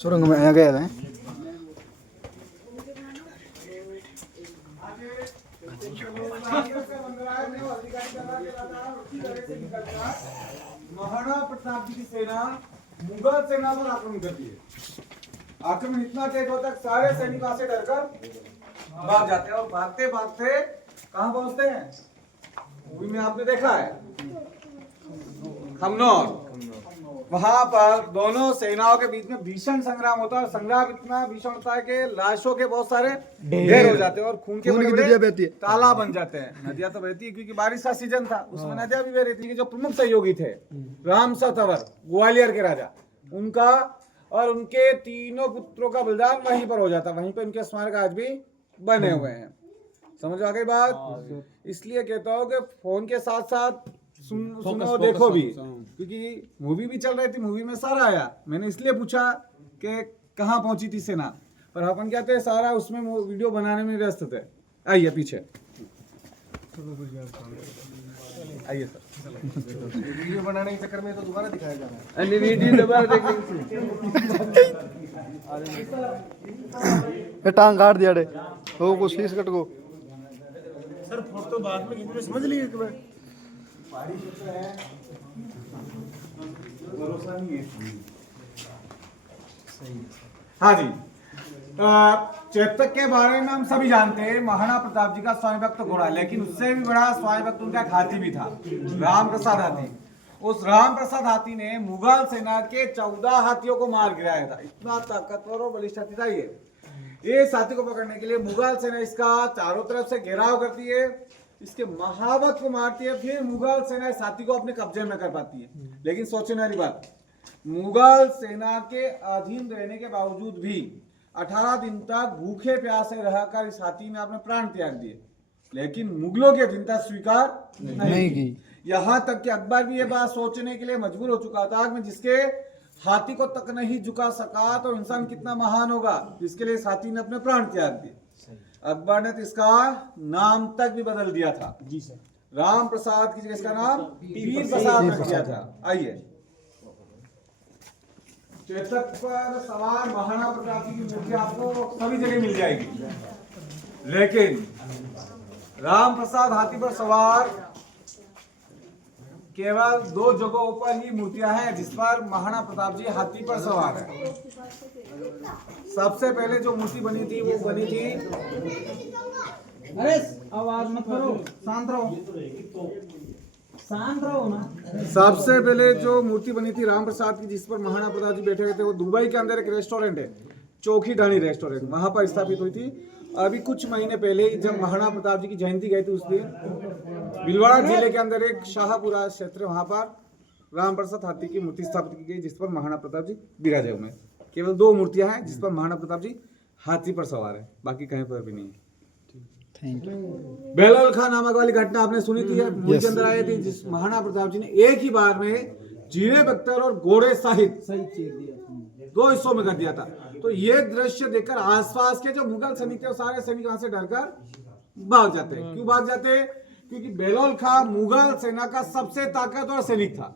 सुरंग में आ गए हैं। महाराणा प्रताप जी की सेना मुगल सेना पर आक्रमण करती है। आक्रमण इतना तेज होता है सारे सैनिक वहां से डरकर भाग जाते हैं और भागते भागते कहां पहुंचते हैं? मूवी में आपने देखा है खमनौर। वहां पर दोनों सेनाओं के बीच में भीषण संग्राम होता है और संग्राम इतना भीषण होता है कि लाशों के बहुत सारे ढेर हो जाते हैं और खून के नदियां बहती है। तालाब बन जाते हैं। नदियां तो बहती है क्योंकि बारिश का सीजन था, उसमें नदियां भी बह रही थी। जो प्रमुख सहयोगी थे राम सतवर ग्वालियर के राजा, उनका और उनके तीनों पुत्रों का बलिदान वहीं पर हो जाता। वहीं पर उनके स्मारक आज भी बने हुए हैं। समझ आ गई बात? इसलिए कहता हूँ कि फोन के साथ साथ सुनो देखो भी, क्योंकि मूवी भी चल रही थी। मूवी में सारा आया। मैंने इसलिए पूछा कि कहाँ पहुंची थी सेना, पर अपन क्या थे सारा उसमें वीडियो बनाने में व्यस्त थे। आइए पीछे आइए सर। वीडियो बनाने के चक्कर में तो दोबारा दिखाया जा रहा है। वीडियो दोबारा ये टांग काट दिया रे वो को शीश कट को। सर फोटो बाद में खींचने समझ लिए एक बार। भरोसा नहीं है। हाँ जी, चेतक के बारे में हम सभी जानते हैं। महाराणा प्रताप जी का स्वामी भक्त घोड़ा, लेकिन उससे भी बड़ा स्वामी भक्त उनका एक हाथी भी था, राम प्रसाद हाथी। उस राम प्रसाद हाथी ने मुगल सेना के 14 हाथियों को मार गिराया था। इतना ताकतवर और बलिष्ठ हाथी था ये। इस हाथी को पकड़ने के लिए मुगल सेना इसका चारों तरफ से घेराव करती है, इसके महावत को मारती है, फिर मुगल सेना इस हाथी को अपने कब्जे में कर पाती है। लेकिन सोचने वाली बात, मुगल सेना के अधीन रहने के बावजूद भी 18 दिन तक भूखे प्यासे रहकर इस हाथी ने अपने प्राण त्याग दिए, लेकिन मुगलों की अधीनता स्वीकार नहीं की। यहाँ तक कि अकबर भी ये बात सोचने के लिए मजबूर हो चुका था कि जिसके हाथी को तक नहीं झुका सका तो इंसान कितना महान होगा, जिसके लिए इस हाथी ने अपने प्राण त्याग दिए। अकबर ने तो इसका नाम तक भी बदल दिया था। जी सर, राम प्रसाद की जगह इसका नाम वीर प्रसाद रख दिया था। आइए, चेतक पर सवार महाराणा प्रताप की मूर्ति आपको सभी जगह मिल जाएगी, लेकिन राम प्रसाद हाथी पर सवार केवल 2 जगहों पर ही मूर्तियां हैं जिस पर महाराणा प्रताप जी हाथी पर सवार है। सबसे पहले जो मूर्ति बनी थी वो बनी थी, अरे आवाज मत करो, शांत रहो, शांत रहो ना। सबसे पहले जो मूर्ति बनी थी राम प्रसाद की जिस पर महाराणा प्रताप जी बैठे हुए थे, वो दुबई के अंदर एक रेस्टोरेंट है, चौकी ढाणी रेस्टोरेंट, वहां पर स्थापित हुई थी। अभी कुछ महीने पहले जब महाराणा प्रताप जी की जयंती गई थी, उस दिन भीलवाड़ा जिले के अंदर एक शाहपुरा क्षेत्र, वहां पर राम प्रसाद हाथी की मूर्ति स्थापित की गई जिस पर महाराणा प्रताप जी विराजे हुए हैं। केवल 2 मूर्तियां हैं जिस पर महाराणा प्रताप जी हाथी पर सवार है, बाकी कहीं पर भी नहीं। बेलोल खां नामक वाली घटना आपने सुनी थी, मूवी के अंदर आई थी, जिस महाराणा प्रताप जी ने एक ही बार में जीरे बख्तर और घोड़े सहित 2 हिस्सों में कर दिया था। तो ये दृश्य देखकर आसपास के जो मुगल सैनिक थे सारे सैनिक वहां से डरकर भाग जाते हैं। क्यों भाग जाते हैं? क्योंकि बेलोल खां मुगल सेना का सबसे ताकतवर सैनिक था।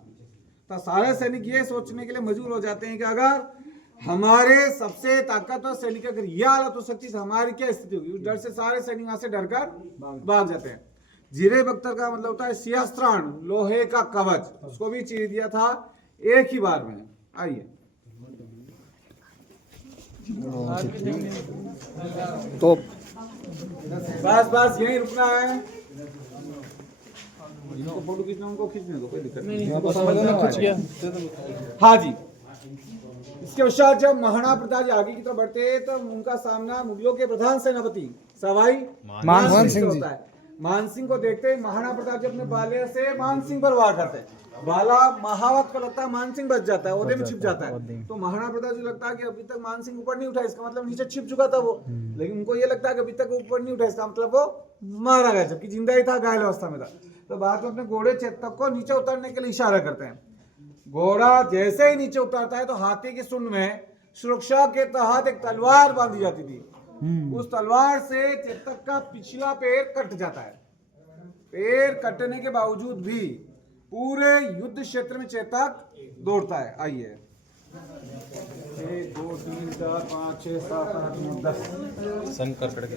तो सारे सैनिक ये सोचने के लिए मजबूर हो जाते हैं कि अगर हमारे सबसे ताकतवर सैनिक अगर यह हालत हो सकती है तो हमारी क्या स्थिति होगी। उस डर से सारे सैनिक वहां से डरकर भाग जाते हैं। जीरे बख्तर का मतलब होता है सियास्त्राण, लोहे का कवच, उसको भी चीर दिया था एक ही बार में। आइए, तो बस यहीं रुकना है। जिनको फोटो खींचना उनको खींचने दो, कोई दिक्कत नहीं। हाँ जी, इसके पश्चात जब महाराणा प्रताप जी आगे की तरफ बढ़ते हैं तो उनका सामना मुगलों के प्रधान सेनापति सवाई मानसिंह होता है। मानसिंह को देखते ही महाराणा प्रताप जी अपने बाले से मानसिंह पर वार करते हैं। बाला महावत को लगता है मानसिंह बच जाता है, ओहदे में छिप जाता है। तो महाराणा प्रताप जी लगता है कि अभी तक मानसिंह ऊपर नहीं उठा, इसका मतलब नीचे छिप चुका था वो। लेकिन उनको ये लगता है कि अभी तक ऊपर नहीं उठा, इसका मतलब वो मारा गया, जबकि जिंदा ही था, घायल अवस्था में था। तो बाद में अपने घोड़े चेतक को नीचे उतारने के लिए इशारा करते हैं। घोड़ा जैसे ही नीचे उतरता है तो हाथी की सूंड में सुरक्षा के तहत एक तलवार बांधी जाती थी। उस तलवार से चेतक का पिछला पैर कट जाता है। पैर कटने के बावजूद भी पूरे युद्ध क्षेत्र में चेतक दौड़ता है। आइए, 1 2 3 4 5 6 7 8 9 10 शंकर कड़के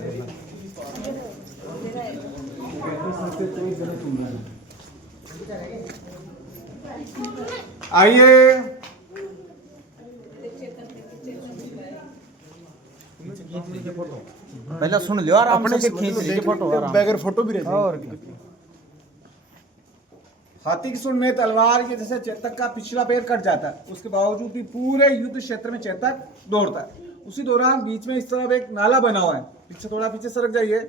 आइए पहले सुन लियो आराम से खींच लीजिए फोटो बगैर फोटो भी रहते और हाथी की सूंड में तलवार के जैसे चेतक का पिछला पैर कट जाता है, उसके बावजूद भी पूरे युद्ध क्षेत्र में चेतक दौड़ता है। उसी दौरान बीच में इस तरफ एक नाला बना हुआ है, पीछे थोड़ा पीछे सरक जाइए।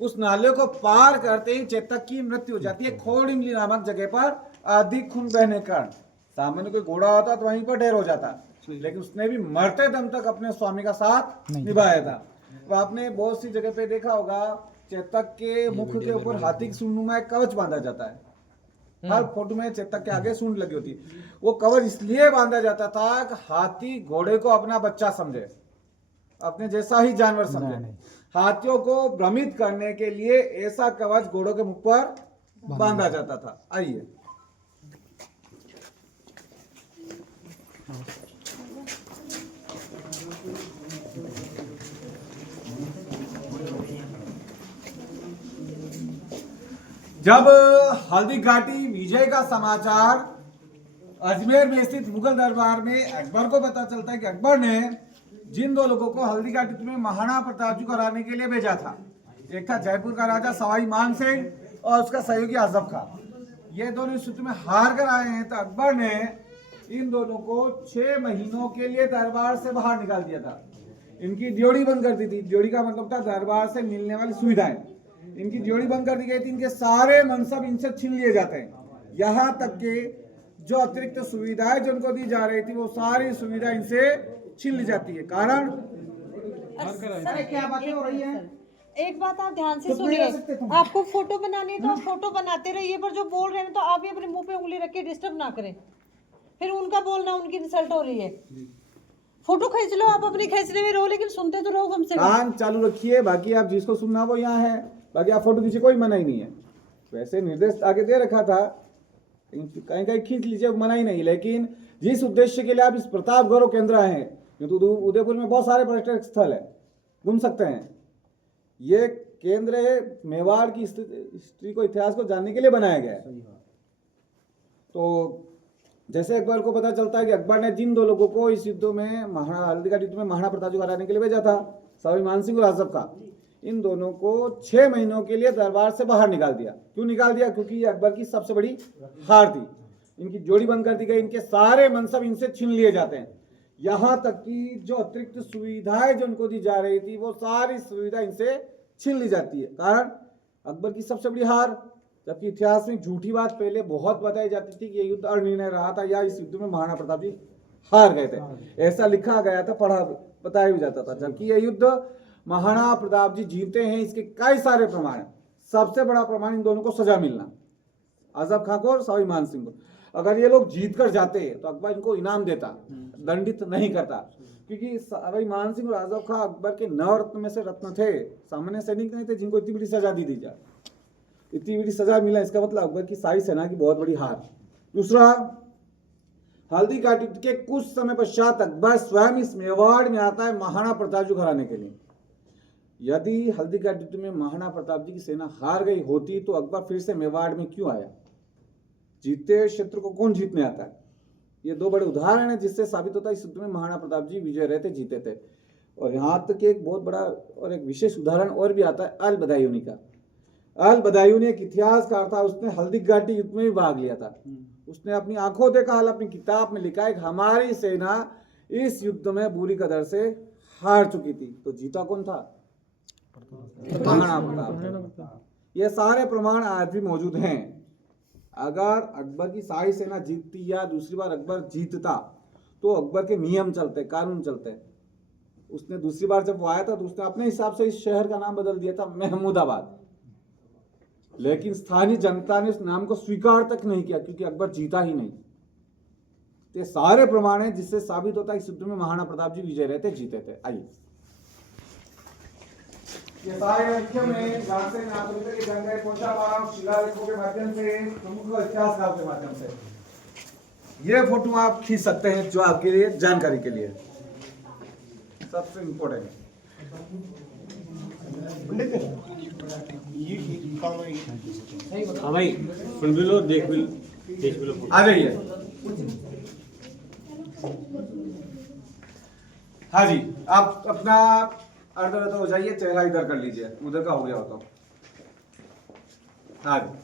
उस नाले को पार करते ही चेतक की मृत्यु हो जाती है खोड़िमली नामक जगह पर अधिक खून बहने के कारण। सामान्य कोई घोड़ा होता तो वहीं पर ढेर हो जाता, लेकिन उसने भी मरते दम तक अपने स्वामी का साथ निभाया था। तो आपने बहुत सी जगह पे देखा होगा, चेतक के मुख के ऊपर हाथी की सूंड में कवच बांधा जाता है। हर फोटो में चेतक के आगे सूंड लगी होती है। वो कवच इसलिए बांधा जाता था कि हाथी घोड़े को अपना बच्चा समझे, अपने जैसा ही जानवर समझे। हाथियों को भ्रमित करने के लिए ऐसा कवच घोड़ों के मुख पर बांधा जाता था। आइए जब हल्दी घाटी विजय का समाचार अजमेर में स्थित मुगल दरबार में अकबर को पता चलता है कि अकबर ने जिन दो लोगों को हल्दी घाटी में महाराणा प्रताप जी को हराने के लिए भेजा था, एक था जयपुर का राजा सवाई मान सिंह और उसका सहयोगी आजम खान। ये दोनों इस युद्ध में हार कर आए हैं, तो अकबर ने इन दोनों को 6 महीनों के लिए दरबार से बाहर निकाल दिया था। इनकी ड्योढ़ी बंद कर दी थी। ड्योढ़ी का मतलब था दरबार से मिलने वाली सुविधाएं। इनकी ड्योढ़ी बंद कर दी गई थी, इनके सारे मनसब इनसे छीन लिए जाते हैं। यहाँ तक कि जो अतिरिक्त सुविधाएं जो उनको दी जा रही थी, वो सारी सुविधा इनसे छीन ली जाती है। कारण अरे क्या बातें हो रही है? एक बात आप ध्यान से सुनिए, आपको फोटो बनानी है तो आप फोटो बनाते रहिए, पर जो बोल रहे हैं तो आप भी अपने मुंह पे उंगली रख के डिस्टर्ब ना करें। फिर उनका बोलना उनकी इंसल्ट हो रही है। फोटो खींच लो, आप अपनी खींचने में रहो, लेकिन सुनते तो रहो कम से कम। कान चालू रखिए, बाकी आप जिसको सुनना वो यहाँ है, बाकी आप फोटो खींचे, कोई मना ही नहीं है। वैसे निर्देश आगे दे रखा था, कहीं कहीं खींच लीजिए, मना ही नहीं। लेकिन जिस उद्देश्य के लिए आप इस प्रताप गौरव केंद्र आए हैं, क्योंकि उदयपुर में बहुत सारे पर्यटक स्थल है, घूम सकते हैं। ये केंद्र है मेवाड़ की हिस्ट्री को, इतिहास को जानने के लिए बनाया गया है। तो जैसे अकबर को पता चलता है कि अकबर ने जिन दो लोगों को इस युद्ध में हल्दी घाटी युद्ध में महाराणा प्रताप जी को हराने के लिए भेजा था, सवाई मान सिंह और आजम खान, इन दोनों को 6 महीनों के लिए दरबार से बाहर निकाल दिया। क्यों निकाल दिया? क्योंकि ये अकबर की सबसे बड़ी हार थी। इनकी जोड़ी बंद कर दी गई, इनके सारे मनसब इनसे छीन लिए जाते हैं। यहाँ तक कि जो अतिरिक्त सुविधाएं जो उनको दी जा रही थी, वो सारी सुविधा इनसे छीन ली जाती है। कारण अकबर की सबसे बड़ी हार। जबकि इतिहास में झूठी बात पहले बहुत बताई जाती थी कि ये युद्ध अनिर्णय रहा था, या इस युद्ध में महाराणा प्रताप जी हार गए थे, ऐसा लिखा गया था, पढ़ा बताया भी जाता था। जबकि यह युद्ध महाराणा प्रताप जी जीते हैं, इसके कई सारे प्रमाण हैं। सबसे बड़ा प्रमाण इन दोनों को सजा मिलना, आजम खान को और सवाई मान सिंह को। अगर ये लोग जीत कर जाते तो अकबर इनको इनाम देता, दंडित नहीं करता। क्योंकि सवाई मान सिंह और आजम खान अकबर के 9 रत्न में से रत्न थे, सामान्य सैनिक नहीं थे जिनको इतनी बड़ी सजा दी जाए। इतनी बड़ी सजा मिला, इसका मतलब अकबर की सारी सेना की बहुत बड़ी हार। दूसरा, हल्दी घाटी के कुछ समय पश्चात अकबर स्वयं इस मेवाड़ में आता है महाराणा प्रताप जी को हराने के लिए। यदि हल्दी घाटी में महाराणा प्रताप जी की सेना हार गई होती तो अकबर फिर से मेवाड़ में क्यों आया? जीते क्षेत्र को कौन जीतने आता है? ये 2 बड़े उदाहरण हैं जिससे साबित होता है इस युद्ध में महाराणा प्रताप जी विजय रहते, जीते थे। और यहाँ तक एक बहुत बड़ा और एक विशेष उदाहरण और भी आता है अल बदायूनी का। अल बदायूनी एक इतिहासकार था, उसने हल्दी घाटी युद्ध में भी भाग लिया था। उसने अपनी आंखों देखा हाल अपनी किताब में लिखा है कि हमारी सेना इस युद्ध में बुरी कदर से हार चुकी थी। तो जीता कौन था? महाराणा प्रताप। ये सारे प्रमाण आज भी मौजूद हैं। अगर अकबर की सारी सेना जीतती या दूसरी बार अकबर जीतता तो अकबर के नियम चलते, कानून चलते। उसने दूसरी बार जब वो आया था तो उसने अपने हिसाब से इस शहर का नाम बदल दिया था महमूदाबाद, लेकिन स्थानीय जनता ने उस नाम को स्वीकार तक नहीं किया क्योंकि अकबर जीता ही नहीं। ये सारे प्रमाण हैं जिससे साबित होता है इस युद्ध में महाराणा प्रताप जी विजय रहते, जीते थे। आइए, ये सारे लिखे में जहाँ से मैं आपको की जानकारी पहुंचा पा रहा हूँ शिलालेखों के माध्यम से, प्रमुख इतिहासकारों के माध्यम से। ये फोटो आप खींच सकते हैं, जो आपके लिए जानकारी के लिए सबसे इम्पोर्टेंट। ये ठीक काम है। हाँ भाई, सुन भी लो, देख भी लो, देख भी लो। आ जाइए। हाँ जी, आप अपना अर्ध हो जाइए, चेहरा इधर कर लीजिए, उधर का हो गया हो तो। हाँ जी,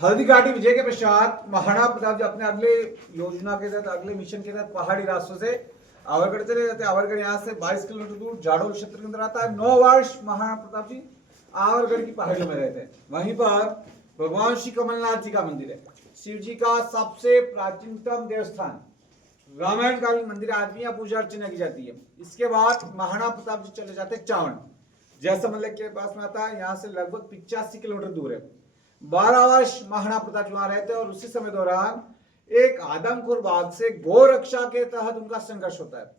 हल्दी घाटी विजय के पश्चात महाराणा प्रताप जी अपने अगले योजना के तहत, अगले मिशन के तहत पहाड़ी रास्तों से आवरगढ़ चले जाते हैं। आवरगढ़ यहाँ से 22 किलोमीटर दूर जाडोल क्षेत्र के अंदर आता है। 9 वर्ष महाराणा प्रताप जी आवरगढ़ की पहाड़ियों में रहते हैं। वहीं पर भगवान श्री कमलनाथ जी का मंदिर है, शिव जी का सबसे प्राचीनतम देवस्थान, रामायण कालीन मंदिर, आज भी यहाँ पूजा अर्चना की जाती है। इसके बाद महाराणा प्रताप जी चले जाते हैं चावड़, जैसलमेर के पास में आता है, यहाँ से लगभग 85 किलोमीटर दूर है। 12 वर्ष महाराणा प्रताप जी वहां रहते हैं और उसी समय दौरान एक आदमखोर बाघ से गौ रक्षा के तहत उनका संघर्ष होता है।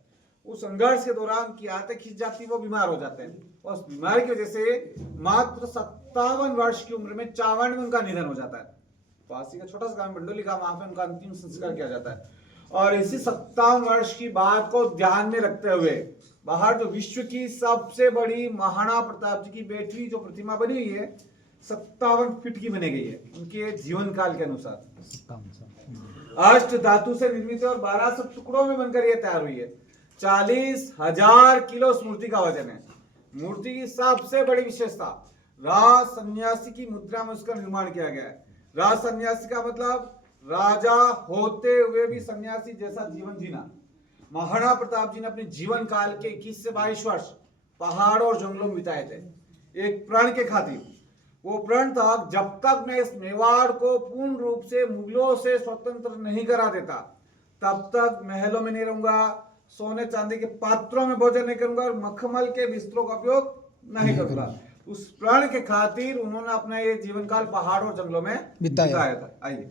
उस संघर्ष के दौरान की आते खिंच जाती, वो बीमार हो जाते हैं और उस बीमारी की वजह से मात्र 57 वर्ष की उम्र में चावड़ में उनका निधन हो जाता है। पास ही का छोटा सा गांव मंडोली का, वहां पे उनका अंतिम संस्कार किया जाता है। और इसी 57 वर्ष की बात को ध्यान में रखते हुए बाहर जो विश्व की सबसे बड़ी महाराणा प्रताप जी की बैटरी जो प्रतिमा बनी हुई है 57 फीट की बनी गई है उनके जीवन काल के अनुसार। अष्ट धातु से निर्मित है और 1200 टुकड़ों में बनकर यह तैयार हुई है। 40,000 किलो उस मूर्ति का वजन है। मूर्ति की सबसे बड़ी विशेषता, राज सन्यासी की मुद्रा में उसका निर्माण किया गया है। राज सन्यासी का मतलब राजा होते हुए भी सन्यासी जैसा जीवन जीना। महाराणा प्रताप जी ने अपने जीवन काल के 21 से 22 वर्ष पहाड़ों और जंगलों में बिताए थे, एक प्रण के खातिर। वो प्रण था, जब तक मैं इस मेवाड़ को पूर्ण रूप से मुगलों से स्वतंत्र नहीं करा देता तब तक महलों में नहीं रहूंगा, सोने चांदी के पात्रों में भोजन नहीं करूंगा और मखमल के बिस्तरों का उपयोग नहीं करूंगा। उस प्रण के खातिर उन्होंने अपना ये जीवन काल पहाड़ों और जंगलों में बिताया था। आइए